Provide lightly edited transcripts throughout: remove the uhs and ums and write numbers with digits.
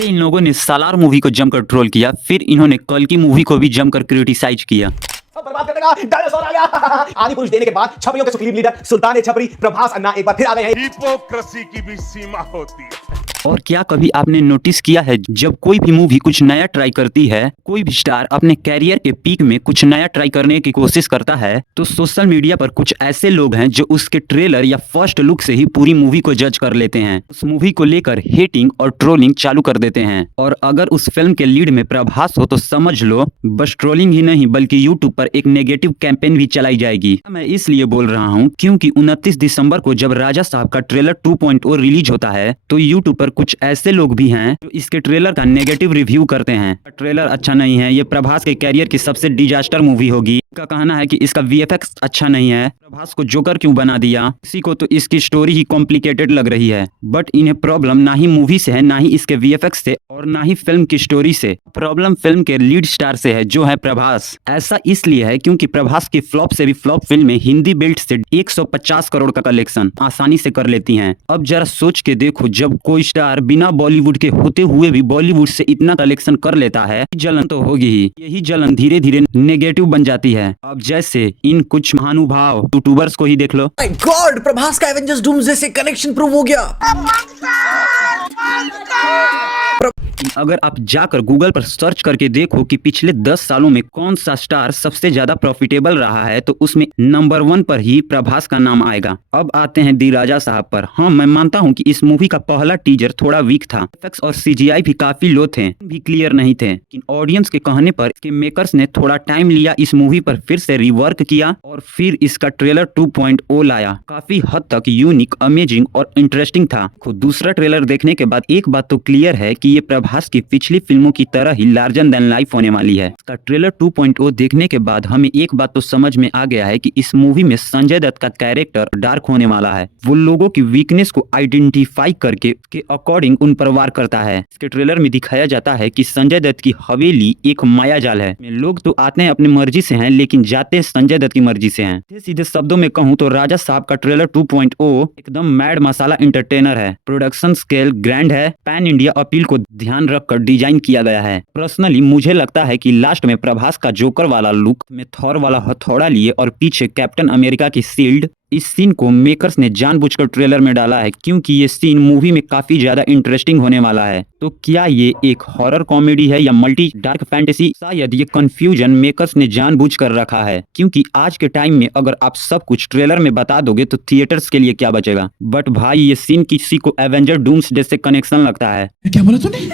पहले इन लोगों ने सालार मूवी को जमकर ट्रोल किया, फिर इन्होंने कल की मूवी को भी जमकर क्रिटिसाइज किया। बर्बाद कर देगा, डायनासोर आ गया। आदि पुरुष देने के बाद छपरियों के सुप्रीम लीडर सुल्तान ए छपरी प्रभास अन्ना एक बार फिर आ गए हैं। हिपोक्रेसी की भी सीमा होती है। और क्या कभी आपने नोटिस किया है, जब कोई भी मूवी कुछ नया ट्राई करती है, कोई भी स्टार अपने कैरियर के पीक में कुछ नया ट्राई करने की कोशिश करता है, तो सोशल मीडिया पर कुछ ऐसे लोग हैं जो उसके ट्रेलर या फर्स्ट लुक से ही पूरी मूवी को जज कर लेते हैं, उस मूवी को लेकर हेटिंग और ट्रोलिंग चालू कर देते हैं। और अगर उस फिल्म के लीड में प्रभास हो तो समझ लो बस ट्रोलिंग ही नहीं बल्कि यूट्यूब पर एक नेगेटिव कैंपेन भी चलाई जाएगी। मैं इसलिए बोल रहा हूँ क्योंकि 29 दिसंबर को जब राजा साहब का ट्रेलर 2.0 रिलीज होता है तो यूट्यूब पर कुछ ऐसे लोग भी हैं जो इसके ट्रेलर का नेगेटिव रिव्यू करते हैं। ट्रेलर अच्छा नहीं है, ये प्रभास के कैरियर की सबसे डिजास्टर मूवी होगी। का कहना है कि इसका वीएफएक्स अच्छा नहीं है, प्रभास को जोकर क्यों बना दिया, किसी को तो इसकी स्टोरी ही कॉम्प्लिकेटेड लग रही है। बट इन्हें प्रॉब्लम ना ही मूवी से है, ना ही इसके वीएफएक्स से और ना ही फिल्म की स्टोरी से। प्रॉब्लम फिल्म के लीड स्टार से है जो है प्रभास। ऐसा इसलिए है क्योंकि प्रभास की फ्लॉप से भी फ्लॉप फिल्में हिंदी बेल्ट से 150 करोड़ का कलेक्शन आसानी से कर लेती हैं। अब जरा सोच के देखो, जब कोई स्टार बिना बॉलीवुड के होते हुए भी बॉलीवुड से इतना कलेक्शन कर लेता है, जलन तो होगी ही। यही जलन धीरे धीरे नेगेटिव बन जाती है। अब जैसे इन कुछ महानुभाव यूट्यूबर्स को ही देख लो। माय गॉड, प्रभास का एवेंजर्स डूम्सडे से कनेक्शन प्रूव हो गया। अगर आप जाकर गूगल पर सर्च करके देखो कि पिछले 10 सालों में कौन सा स्टार सबसे ज्यादा प्रॉफिटेबल रहा है तो उसमें नंबर 1 पर ही प्रभास का नाम आएगा। अब आते हैं दी राजा साहब पर। हाँ, मैं मानता हूँ कि इस मूवी का पहला टीजर थोड़ा वीक था, एफेक्ट्स और सीजीआई भी काफी लो थे, भी क्लियर नहीं थे। लेकिन ऑडियंस के कहने पर इसके मेकर्स ने थोड़ा टाइम लिया, इस मूवी पर फिर से रिवर्क किया और फिर इसका ट्रेलर 2.0 लाया। काफी हद तक यूनिक, अमेजिंग और इंटरेस्टिंग था। दूसरा ट्रेलर देखने के बाद एक बात तो क्लियर है कि ये प्रभास की पिछली फिल्मों की तरह ही लार्जर देन लाइफ होने वाली है। इसका ट्रेलर 2.0 देखने के बाद हमें एक बात तो समझ में आ गया है कि इस मूवी में संजय दत्त का कैरेक्टर डार्क होने वाला है। वो लोगों की वीकनेस को आइडेंटिफाई करके के अकॉर्डिंग उन पर वार करता है। इसके ट्रेलर में दिखाया जाता है कि संजय दत्त की हवेली एक माया जाल है। लोग तो आते हैं अपनी मर्जी से हैं लेकिन जाते हैं संजय दत्त की मर्जी से हैं। सीधे शब्दों में कहूँ तो राजा साहब का ट्रेलर 2.0 एकदम मैड मसाला इंटरटेनर है। प्रोडक्शन स्केल ग्रैंड है, पैन इंडिया अपील को ध्यान रखकर डिजाइन किया गया है। पर्सनली मुझे लगता है कि लास्ट में प्रभास का जोकर वाला लुक में थॉर वाला हथौड़ा लिए और पीछे कैप्टन अमेरिका की शील्ड, इस सीन को मेकर्स ने जानबूझकर ट्रेलर में डाला है क्योंकि ये सीन मूवी में काफी ज्यादा इंटरेस्टिंग होने वाला है। तो क्या ये एक हॉरर कॉमेडी है या मल्टी डार्क फैंटेसी? शायद ये कंफ्यूजन मेकर्स ने जानबूझकर रखा है क्योंकि आज के टाइम में अगर आप सब कुछ ट्रेलर में बता दोगे तो थिएटर्स के लिए क्या बचेगा। बट भाई ये सीन किसी को एवेंजर डूम्सडे से कनेक्शन लगता है। क्या बोला तूने?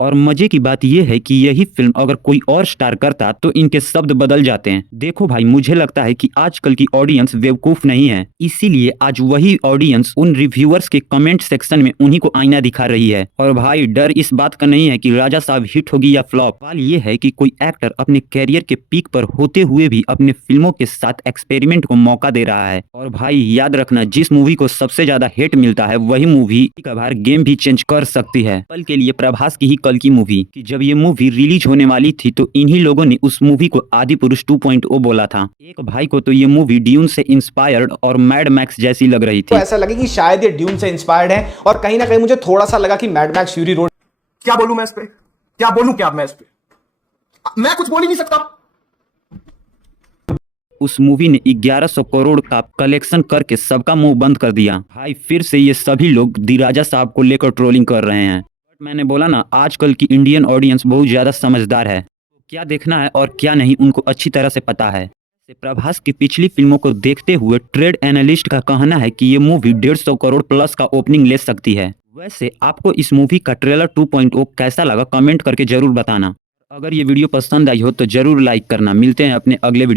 और मजे की बात यह है कि यही फिल्म अगर कोई और स्टार करता तो इनके शब्द बदल जाते हैं। देखो भाई, मुझे लगता है कि आजकल की ऑडियंस बेवकूफ नहीं है, इसीलिए आज वही ऑडियंस उन रिव्यूअर्स के कमेंट सेक्शन में उन्हीं को आईना दिखा रही है। और भाई डर इस बात का नहीं है कि राजा साहब हिट होगी या फ्लॉप। सवाल ये है कि कोई एक्टर अपने कैरियर के पीक पर होते हुए भी अपने फिल्मों के साथ एक्सपेरिमेंट को मौका दे रहा है। और भाई याद रखना, जिस मूवी को सबसे ज्यादा हिट मिलता है वही मूवी कभार गेम भी चेंज कर सकती है। कल के लिए प्रभास की ही कल की मूवी कि जब ये मूवी रिलीज होने वाली थी तो इन्हीं लोगों ने उस मूवी को आदि पुरुष 2.0 बोला था। एक भाई को तो ये मूवी ड्यून से इंस्पायर्ड और मैड मैक्स जैसी लग रही थी। तो ऐसा लगे कि शायद ये ड्यून से इंस्पायर्ड है और कहीं ना कहीं मुझे थोड़ा सा लगा कि मैड मैक्स फ्यूरी रोड। क्या बोलूं मैं इस पे? क्या बोलूं क्या मैं इस पे? मैं कुछ बोल ही नहीं सकता। उस मूवी ने 1100 करोड़ का कलेक्शन करके सबका मुंह बंद कर दिया। भाई फिर से ये सभी लोग दी राजा साहब को लेकर ट्रोलिंग कर रहे हैं। मैंने बोला ना, आजकल की इंडियन ऑडियंस बहुत ज्यादा समझदार है। क्या देखना है और क्या नहीं उनको अच्छी तरह से पता है। प्रभास की पिछली फिल्मों को देखते हुए ट्रेड एनालिस्ट का कहना है कि ये मूवी 150 करोड़ प्लस का ओपनिंग ले सकती है। वैसे आपको इस मूवी का ट्रेलर 2.0 कैसा लगा कमेंट करके जरूर बताना। अगर ये वीडियो पसंद आई हो तो जरूर लाइक करना। मिलते हैं अपने अगले वीडियो।